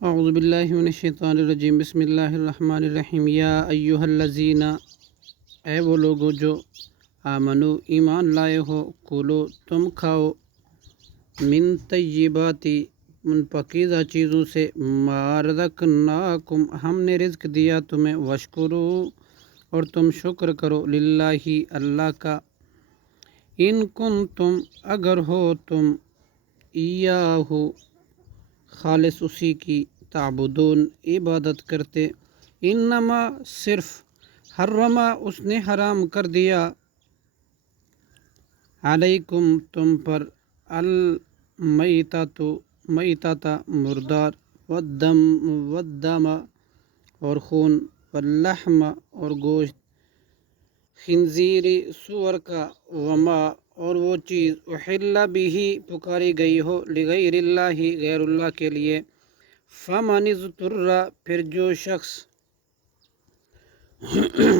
اعوذ باللہ من الشیطان الرجیم، بسم اللہ الرحمن الرحیم۔ یا ایہا الذین، اے وہ لوگو جو آمنو ایمان لائے ہو، کولو تم کھاؤ، من طیباتی ان پاکیزہ چیزوں سے، ما رزقناکم ہم نے رزق دیا تمہیں، واشکرو اور تم شکر کرو، للہ اللہ کا، ان کنتم اگر ہو تم، ایاہو خالص اسی کی، تعبدون عبادت کرتے، انما صرف، حرما اس نے حرام کر دیا، علیکم تم پر، المیتۃ میتۃ مردار، والدم اور خون، واللحم اور گوشت، خنزیر سور کا، وما اور وہ چیز، احل بھی پکاری گئی ہو، لغیر اللہ غیر اللہ کے لیے، فمن اضطر پھر جو شخص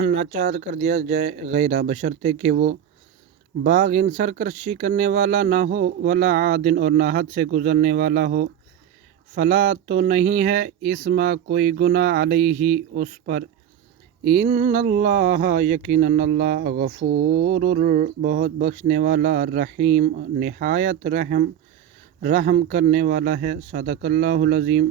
ناچار کر دیا جائے، غیر بشرطے کہ وہ باغ سرکشی کرنے والا نہ ہو، ولا عادن اور نہ حد سے گزرنے والا ہو، فلا تو نہیں ہے، اسما کوئی گناہ، علیہ اس پر، ان اللہ یقیناً اللہ، غفور بہت بخشنے والا، رحیم نہایت رحم کرنے والا ہے۔ صدق اللہ العظیم۔